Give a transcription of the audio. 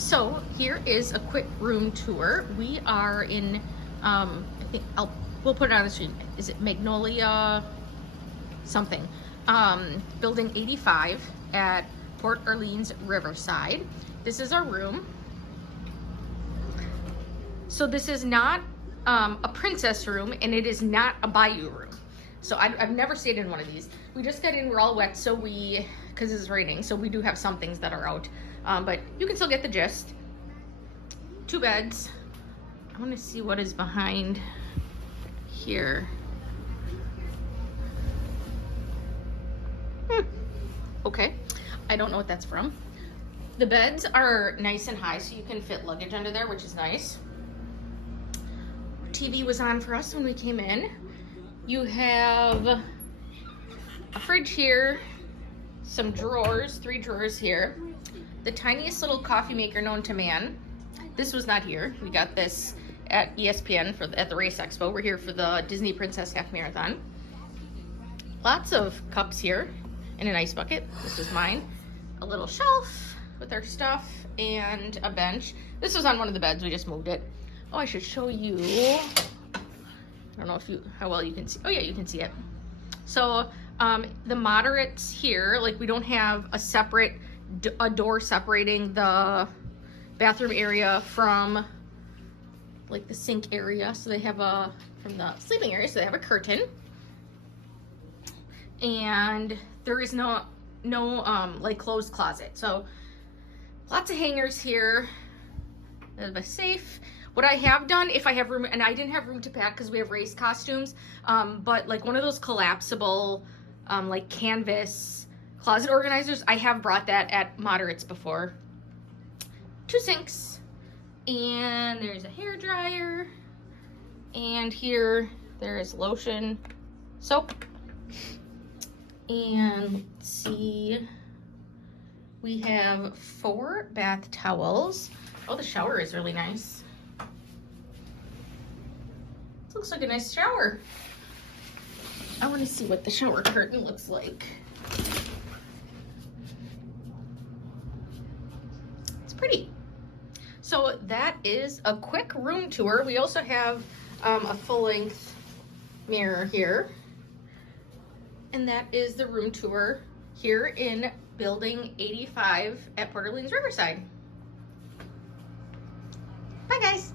So here is a quick room tour. We are in, I think we'll put it on the screen. Is it Magnolia something? Building 85 at Port Orleans Riverside. This is our room. So this is not a princess room, and it is not a bayou room. So I've never stayed in one of these. We just got in, we're all wet, so because it's raining, so we do have some things that are out. But you can still get the gist. 2 beds. I want to see what is behind here. Okay, I don't know what that's from. The beds are nice and high, so you can fit luggage under there, which is nice. TV was on for us when we came in. You have a fridge here, some drawers, 3 drawers here. The tiniest little coffee maker known to man. This was not here. We got this at ESPN at the Race Expo. We're here for the Disney Princess Half Marathon. Lots of cups here and an ice bucket. This was mine. A little shelf with our stuff and a bench. This was on one of the beds. We just moved it. Oh, I should show you. I don't know how well you can see. Oh yeah, you can see it. So the moderates here, like we don't have a door separating the bathroom area from like the sink area. So they have from the sleeping area, so they have a curtain. And there is no like closed closet. So lots of hangers here. There's a safe. What I have done, if I have room, and I didn't have room to pack because we have race costumes, but like one of those collapsible like canvas closet organizers, I have brought that at moderates before. 2 sinks, and there's a hair dryer, and here there is lotion, soap, and let's see, we have 4 bath towels. Oh, the shower is really nice. This looks like a nice shower. I want to see what the shower curtain looks like. It's pretty. So that is a quick room tour. We also have a full-length mirror here. And that is the room tour here in Building 85 at Port Orleans Riverside. Bye, guys.